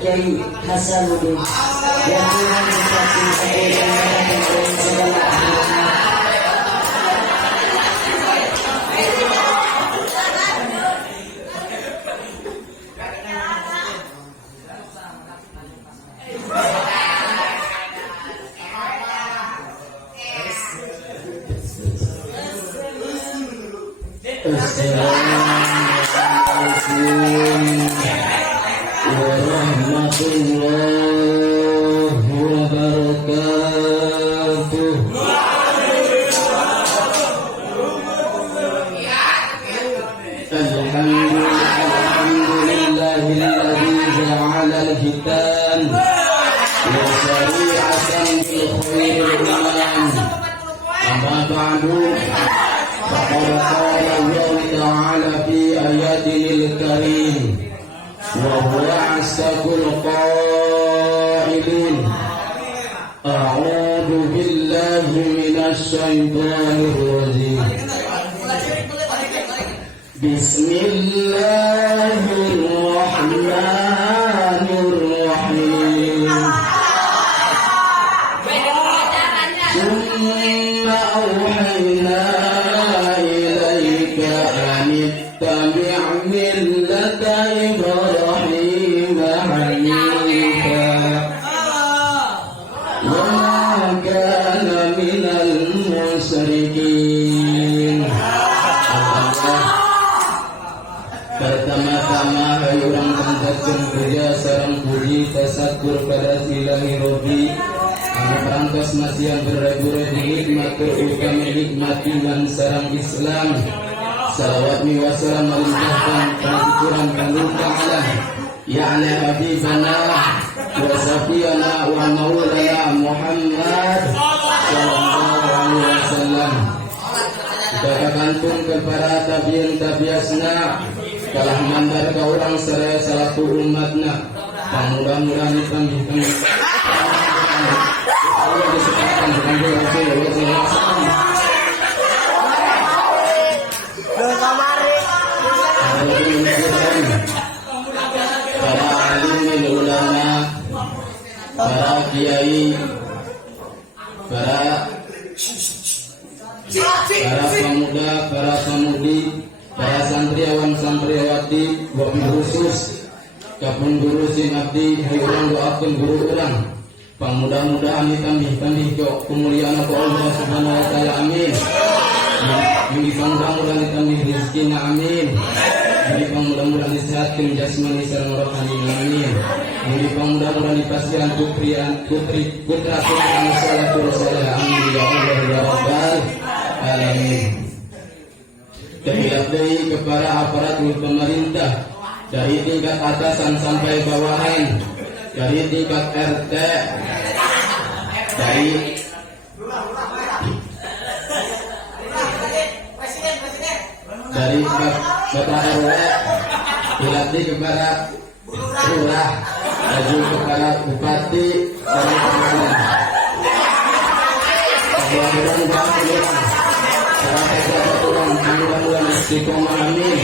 Kiai Hasanuddin yang mengucapkan segala warahmatullahi wabarakatuh. Alhamdulillahilladzi ja'ala al-hitan wa syari'atan fil khairil anam. Amma ba'du, faqad qala Allah ta'ala fi ayatil karim wa huwa asaqul qailin. A'udzu billahi minasy syaithanir rajim. Bismillahirrahmanirrahim. Summa awhayna ilaika an ittabi' millata Ibrahim hanifa wa ma kana minal musyrikin. Pertama-tama hai orang panjatkeun puja sareng puji tasakur pada Ilahi Robbi anu parantos masihan beribu-ribu nikmat terutama nikmat iman sareng Islam. Salawat mi wassalam melimpahkan syukuran kanggo Allah ya ala habibana wa safiyana wa maulana Muhammad sallallahu alaihi wasallam. Kita kantun kepada tabiin-tabiasna kalah mandar ka orang seraya salatu umatna. Mudah-mudahan dipanggihkan Allah disebutkan dengan Rasulullah SAW. Para alim ulama, para kiai, para pemuda, para pemudi, para santriawan santriawati, wabil khusus kapun guru sing abdi urang doakeun guru urang pamudah-mudahan ditambih-tambih kemuliaan Allah Subhanahu wa taala, amin. Yang mudah-mudahan ditambih rezekina, amin. Yang mudah-mudahan disehatkeun jasmani sareng rohani, amin. Yang mudah-mudahan dipastikan putra anu saleh saleh, amin ya Allah ya rabbal alamin. Terhadap dari kepada aparatur pemerintah dari tingkat atasan sampai bawahan, dari tingkat RT, dari Bapak RW, dilatih kepada lurah, laju kepada bupati, dari pemerintah. Mudah-mudahan istiqomah, amin.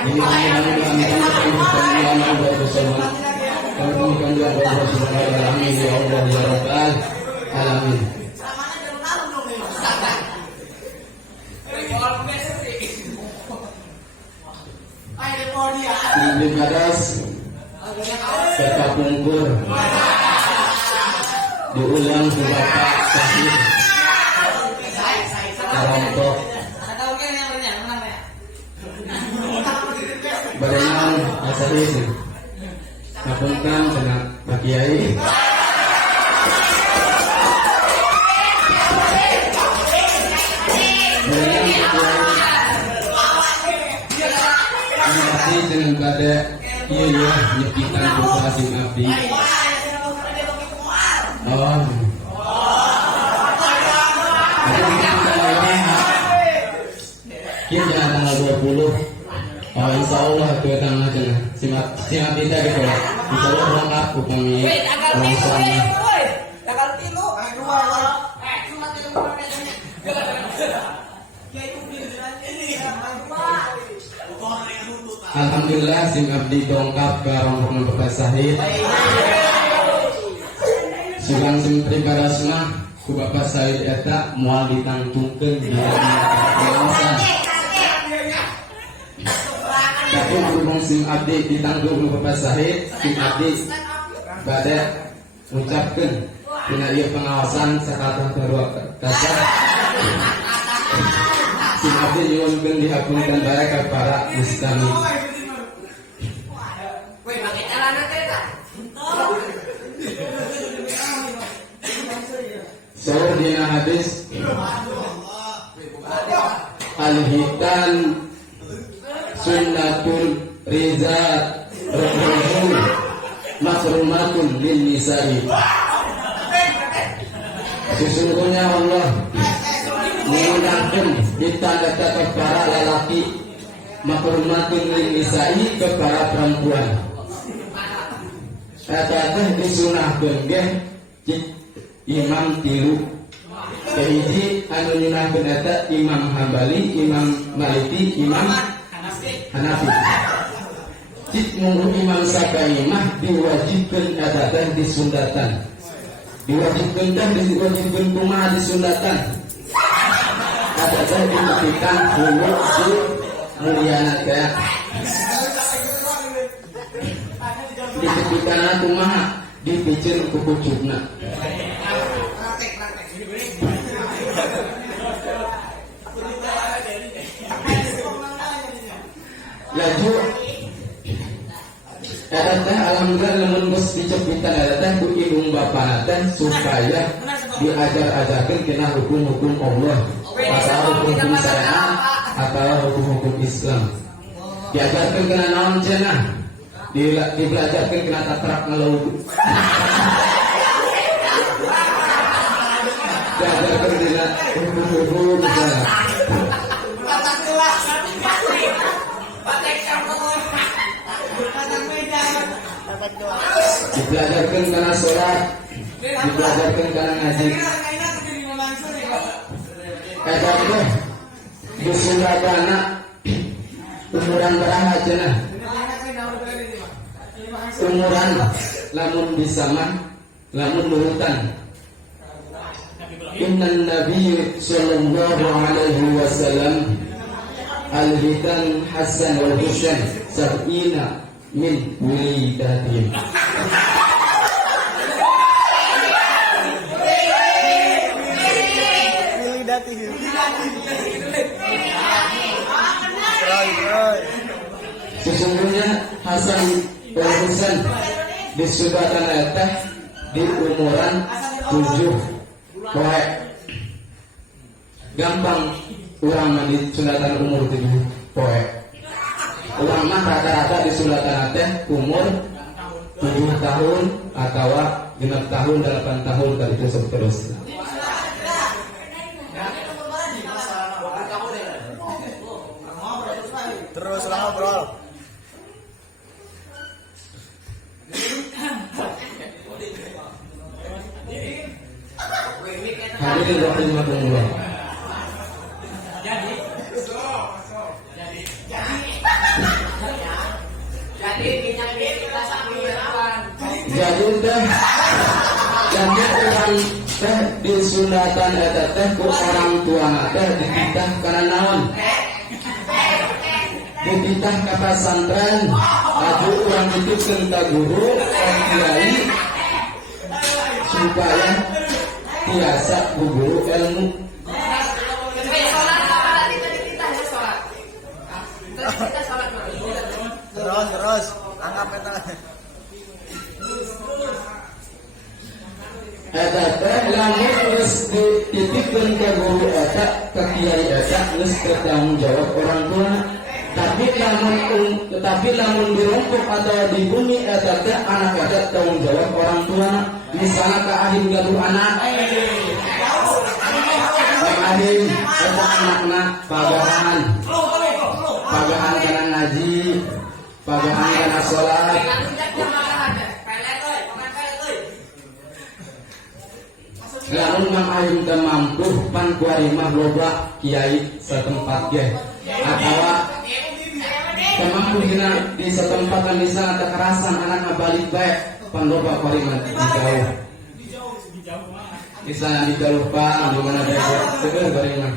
Amin ya Allah ya rabbal alamin. Nabi Badas kata pungkur diulang ke Bapak Sahih Karontok barengan asari sih ngapunten cenah Pak Kiai. Masih dengan pada iya nyepitan putra sing abdi. Oh. Kita tanggal 20. Oh, insya Allah ke tanggal aja. Siap kita gitu. Insya Allah berangkat upami langsung. Alhamdulillah sing abdi dongkap ke rombongan Bapak Sahid. Sugang Sentri Karasma ku Bapak Said eta moal ditangtungkeun di kawasan. Tapi berhubung sing abdi ditanggung ku Bapak Said, sing abdi bade ngucapkeun dina ieu pengawasan sakata kedua kasar. Sing abdi nyuwunkeun dihapunten bae ka para mustami. Saur dina hadis al-hitan sunnatul rizat rajul makrumatun lin nisa'i. Sesungguhnya Allah menggunakan ditanda-tanda para lelaki makrumatun lin nisa'i kepada perempuan. Kata-kata disunahkeun ge Imam tilu kahiji anu nyunahkeun eta Imam Hambali, Imam Maliki, Imam Hanafi. Cik munggu Imam Syafi'i mah diwajibkeun eta teh disundatan. Diwajibkeun teh diwajibkeun kumaha disundatan. Eta teh dibuktikan hulu su mulyana teh. Dibuktikan kumaha dipicen ku pucukna. Laju eta teh alhamdulillah lamun geus dicepitan eta teh ku indung bapana teh supaya diajar-ajarkeun kena hukum-hukum Allah atau hukum syariat atau hukum-hukum Islam. Diajarkeun kena naon cenah? Dibelajarkeun kena tatrak ngeleuweuk. Diajarkeun kena hukum-hukum syariat. Dibelajarkan karena sholat, dibelajarkan karena ngaji. Kata itu disundakana umuran beraha cenah. Umuran lamun bisa mah, lamun nurutan. Inna Nabi sallallahu alaihi wasallam al-hitan Hasan wal Husain sab'ina min wulidatin. Sesungguhnya Hasan dan Husain disebutkan eta di umuran 7 poe. Gampang urang mah disunatan umur 7 poe. Urang mah rata-rata disunatan teh umur 7 tahun atau 6 tahun 8 tahun dan itu seterusnya. Terus ngobrol. Hadirin rahimakumullah. Jadi teh orang teh disunatan eta teh ku orang tua teh dititah kana naon? Dititah ka pesantren, adu urang dititkeun ka guru, ka kiai supaya biasa ku guru ilmu. Terus anggap eta. Eta teh lamun geus dititipkeun ka guru eta, ka kiai eta geus bertanggung jawab orang tua. Tapi lamun dirumpuk atau di bumi eta teh anak eta tanggung jawab orang tua. Misalnya ka ahli gaduh anak. Ahli eta anakna pagahan. Pagahan kana ngaji, pagahan kana salat. Lamun mang ayam teu mampu pan kuari mah loba kiai satempat ge atawa teu mampu dina di satempat misalna teu karasan anakna balik bae pan loba kuari mah dijauh Misalnya di Galupang, di mana ada segala barang yang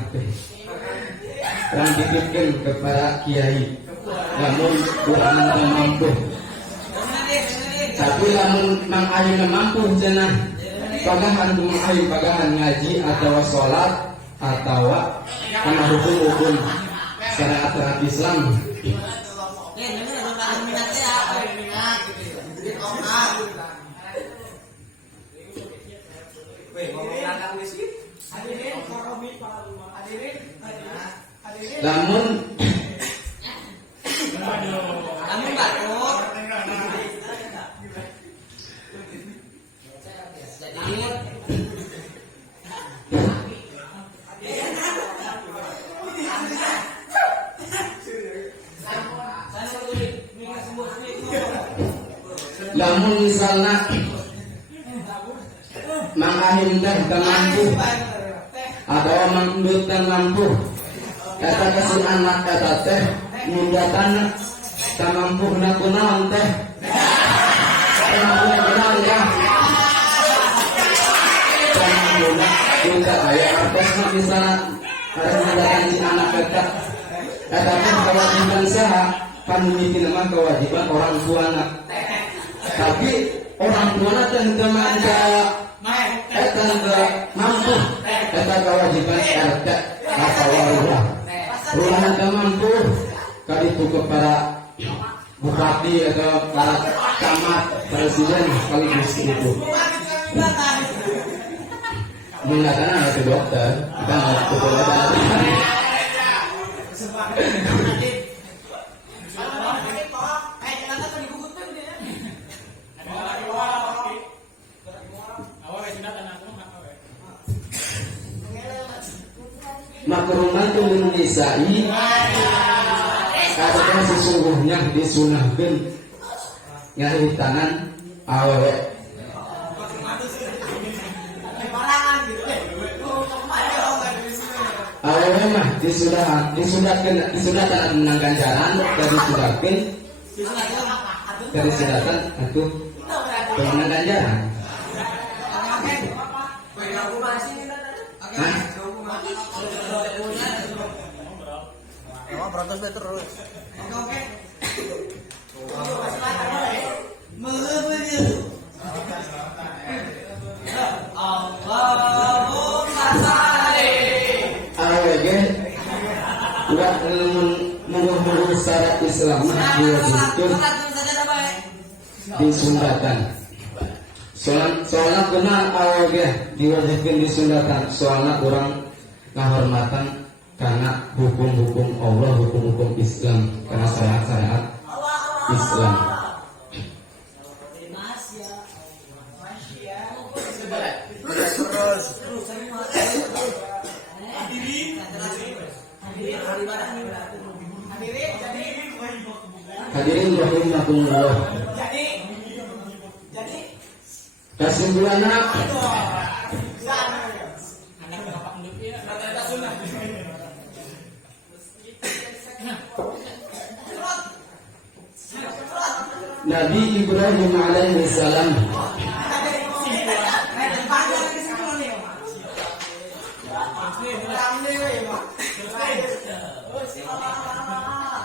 dititipkan kepada kiai, namun kurang mampu. Tapi namun mang ayeuna mampu cenah pagahan mang ayeuna pagahan ngaji atau sholat atau kana hukum-hukum syariat Islam. Namun namun misalnya mang ahim teh teu mampu atau mang endut teu mampu eta kesun anak eta teh nundatan teu mampu kunaon teh mampu kunaon ya kita aya artos misalnya ada nundatan si anak eta teh kewajiban saha kan mimpi nama kewajiban orang tuana. Tapi orang tua teh teu mangga eta teu mampu eta kewajiban RT atau warga. Rumah teu mampu ka itu kepada bupati atau para camat presiden sekaligus itu. Mengatakan ada dokter, kita nggak betul-betul. Makruman itu menisai karena sesungguhnya disunahkan ngahit tangan awewe. Awewe mah disudahkan menang ganjaran dari sudahkan itu menang ganjaran. Protes deh terus. Oke. Allahumma salli. Awege udah mengumpul secara Islam diwajibkan disundatan. Soalnya benar awege diwajibkan disundatan. Soalnya orang ngahormatan karena hukum-hukum Allah, hukum-hukum Islam, karena syariat Islam. Hadirin rahimakumullah. Kesimpulannya Nabi Ibrahim alaihi salam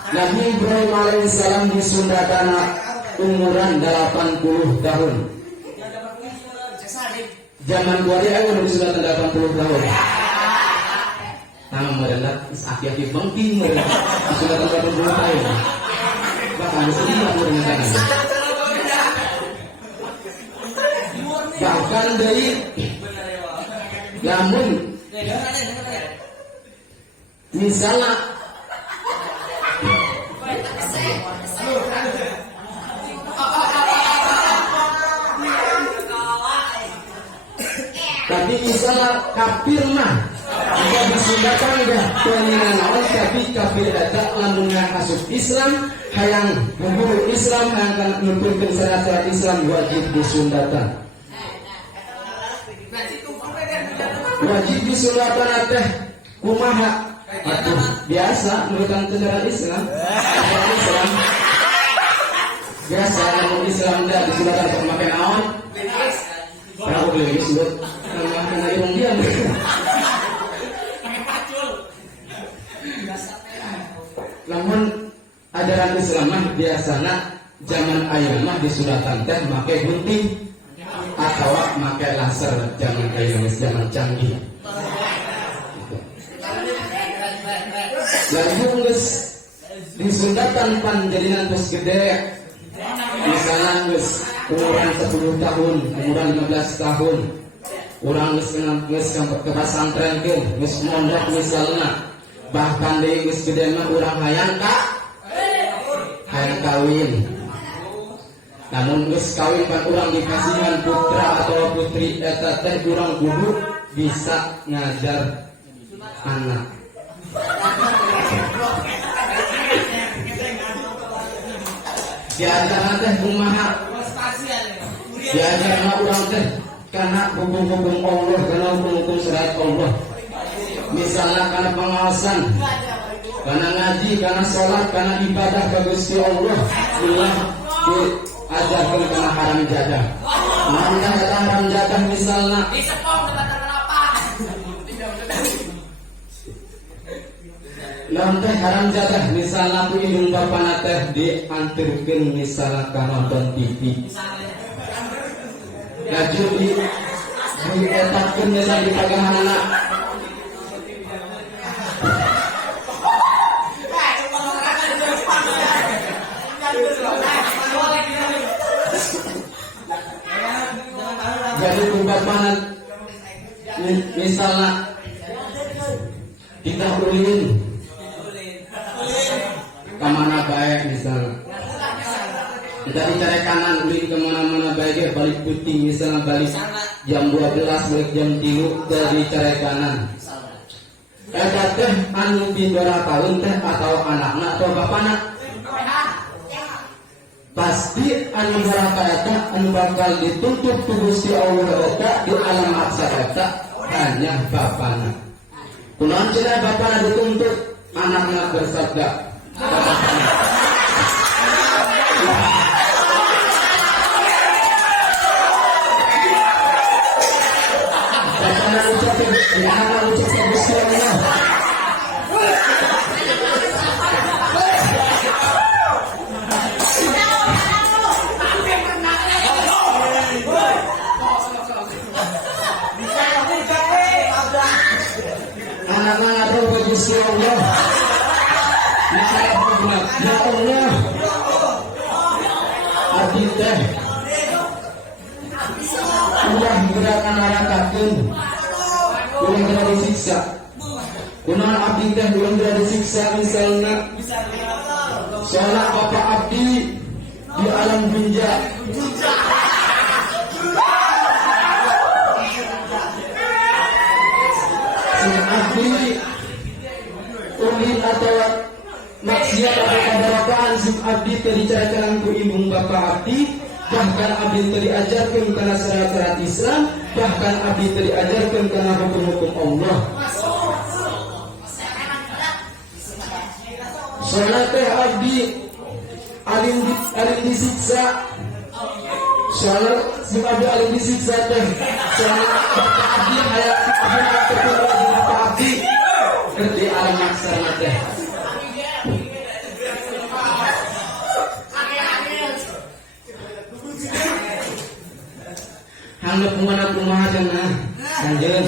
Nabi Ibrahim alaihissalam disunahkan umuran 80 tahun. Zaman kuari aku disunahkan 80 tahun. Nama mereka aki-aki penting mereka disunahkan 80 tahun. Bahkan sedih aku dengan bahkan dari namun misalnya tapi misalnya kafir mah tidak disundahkan dah penginan awal tapi kafir datang lamunnya masuk Islam hayang menghulu Islam yang akan menunjukkan syarat-syarat Islam wajib disundahkan. Wajib disundahkan teh kumaha atuh biasa menurut negara Islam. Islam biasa namun Islam dah disundahkan pakai naon. Kalau boleh disebut mah biasana zaman aya mah di suratan teh make gunting atau make laser. Zaman aya mah zaman canggih. Lalu geus di suratan panjadinan tos gede. Misalnya geus umuran 10 tahun, umuran 15 tahun. Urang geus ke pesantren ke, geus mondok misalnya. Bahkan di geus gede mah urang hayang kawin. Namun geus kawin kan urang dikasihan putra atau putri eta teh urang kudu bisa ngajar anak. Diajaran teh kumaha? Diajaran urang teh karena hukum-hukum Allah, karena hukum-hukum syariat Allah. Misalnya karena pengawasan, karena ngaji, karena sholat, karena ibadah ke Gusti Allah. Allah diajarkan karena haram jadah. Mantap kata haram jadah misalnya. Lantai haram jadah misalnya ku indung bapana teh dianturkeun misalnya ka nonton TV. Laju dietapkeun misalnya di pagahanana. Jadi ku bapana misalnya kita ulin kemana baik misalnya kita dicari kanan ulin kemana-mana baik balik putih misalnya balik jam 12 balik jam 3 dari cari kanan. Eta teh anu di 2 tahun teh atau anakna atau bapana pasti anu baraka eta anu bakal dituntut ku Gusti Allah eta di alam mahsyar eta hanya bapana. Kunaon cenah bapana dituntut anakna bersabda anak-anak atau Gusti Allah. Ya Allah, abdi teh ulah gerakan narakakeun, ulah gerak disiksa. Kunaon abdi teh ulah gerak disiksa misalnya soalnya bapak abdi di alam dunya. Si abdi ulin atau maksiat atau keberapaan si abdi terdicaritakan ku ibu bapak abdi, bahkan abdi diajarkan karena syariat Islam, bahkan abdi diajarkan karena hukum-hukum Allah. Soalnya teh abdi alim disiksa, soalnya si abdi alim disiksa teh, soalnya bapak abdi hayat abdi terpilih bapak abdi di alam mahsyar teh. Hanggap kumaha cenah anjeun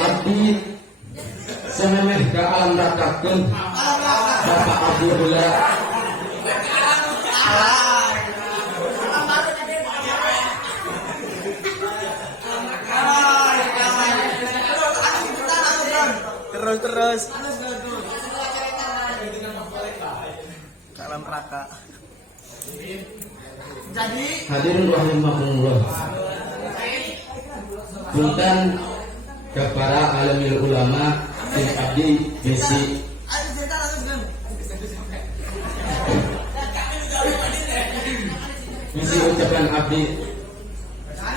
abdi samemeh ka alam rakakeun bapak abdi heula terus kalam raka. Jadi hadirin rahimakumullah. Punten kepada alimul ulama sing abdi bisi ucapan abdi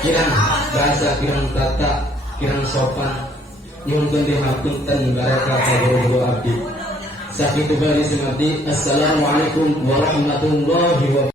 kirang bahasa, kirang tata, kirang sopan nyuhun dihapunten barakah guru abdi. Sakitu bari sing abdi. Assalamualaikum warahmatullahi wabarakatuh.